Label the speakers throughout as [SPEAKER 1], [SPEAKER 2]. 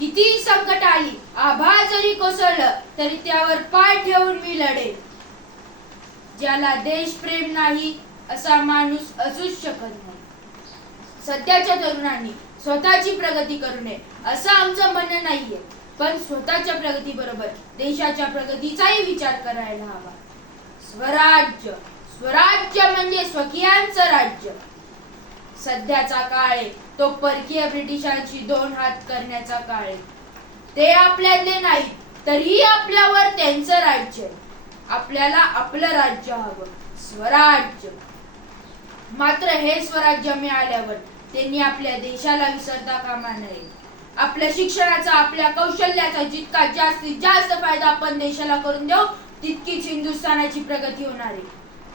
[SPEAKER 1] किती संकट आली आभाळ जरी कोसळलं तरी त्यावर पाय ठेवून मी लढे ज्याला देशप्रेम नाही असा माणूस असूच शकत नाही. सध्याच्या तरुणांनी स्वतःची प्रगती करू नये असं आमचं म्हणणं नाहीये. पण स्वतःच्या प्रगती बरोबर देशाच्या प्रगतीचाही विचार करायला हवा. स्वराज्य स्वराज्य म्हणजे स्वकीयांचं राज्य. सध्याचा काळ आहे. तो परकीय ब्रिटिशांची दोन हात करण्याचा काळ आहे. ते आपल्यातले नाही तरीही आपल्यावर त्यांचं राज्य आपल्याला आपलं राज्य हवं स्वराज्य. मात्र हे स्वराज्य मिळाल्यावर त्यांनी आपल्या देशाला विसरता कामा नये. आपल्या शिक्षणाचा आपल्या कौशल्याचा जितका जास्तीत जास्त फायदा आपण देशाला करून देऊ तितकीच हिंदुस्थानाची प्रगती होणार आहे.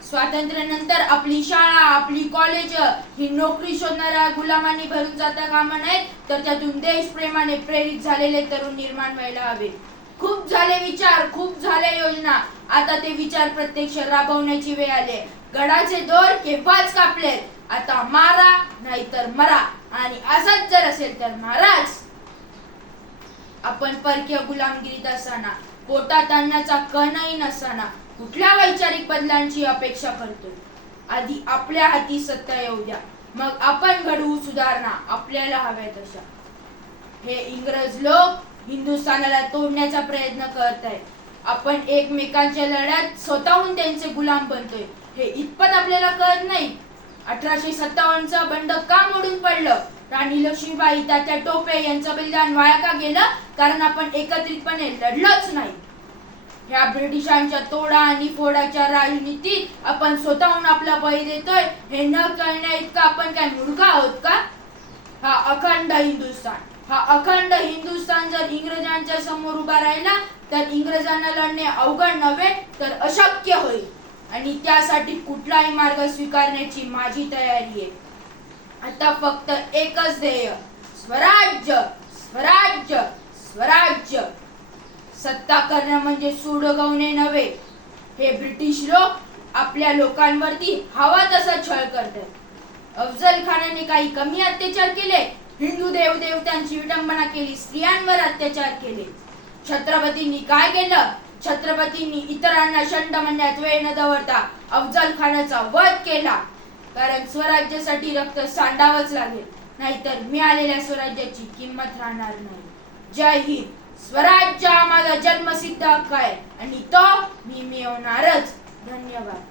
[SPEAKER 1] स्वातंत्र्यानंतर आपली शाळा आपली कॉलेज ही नोकरी शोधणाऱ्या गुलामांनी भरून जाता कामा नयेत तर त्यातून देशप्रेमाने प्रेरित झालेले तरुण निर्माण व्हायला हवे. खूप झाले विचार खूप झाल्या योजना. आता ते विचार प्रत्यक्ष राबवण्याची वेळ आले. गडाचे दोर केव्हाच कापले. आता मारा नाहीतर मरा. आणि असंच जर असेल तर महाराज. आपण परकीय गुलामगिरीत असताना पोटात अन्नाचा कणही नसताना कुठल्या वैचारिक बदलांची अपेक्षा करतोय आधी आपल्या हाती सत्ता येऊ द्या मग आपण घडवू सुधारणा आपल्याला हव्या तशा. हे इंग्रज लोक हिंदुस्थानाला तोडण्याचा प्रयत्न करत आहेत आपण एकमेकांच्या लढ्यात स्वतःहून त्यांचे गुलाम बनतोय हे इतपत आपल्याला कळत नाही. अठराशे सत्तावन्नचा बंड का मोडून पडलं? राणी लक्ष्मीबाई तात्या टोपे यांचं बलिदान वाया का गेलं? कारण आपण एकत्रितपणे लढलोच नाही. ह्या ब्रिटिशांच्या तोडा आणि फोडाच्या राजनीतीत आपण स्वतःहून आपला बळी देतोय. हे न कळण्या इतका आपण काय मूर्ख आहोत का? हा अखंड हिंदुस्थान. हा अखंड हिंदुस्थान जर इंग्रजांच्या समोर उभा राहिला तर इंग्रजांना लढणे अवघड नव्हे तर अशक्य होईल. आणि त्यासाठी कुठलाही मार्ग स्वीकारण्याची माझी तयारी आहे. आता फक्त एकच ध्येय. स्वराज्य स्वराज्य स्वराज्य. सत्ता करणं म्हणजे सुडगवणे नव्हे. हे ब्रिटिश लोक आपल्या लोकांवरती हवा तसा छळ करतात. अफजल खानाने काही कमी अत्याचार केले हिंदू देवदेवतांची विडंबना केली स्त्रियांवर अत्याचार केले. छत्रपतींनी काय केलं? छत्रपतींनी इतरांना शंड म्हणण्यात वेळ न दवरता अफजल खानाचा वध केला. कारण स्वराज्यासाठी रक्त सांडावंच लागेल. नाहीतर मिळालेल्या स्वराज्याची किंमत राहणार नाही. जय हिंद. स्वराज्य आम्हाला माझा जन्मसिद्ध हक्क आहे. आणि तो मी मिळवणारच. धन्यवाद.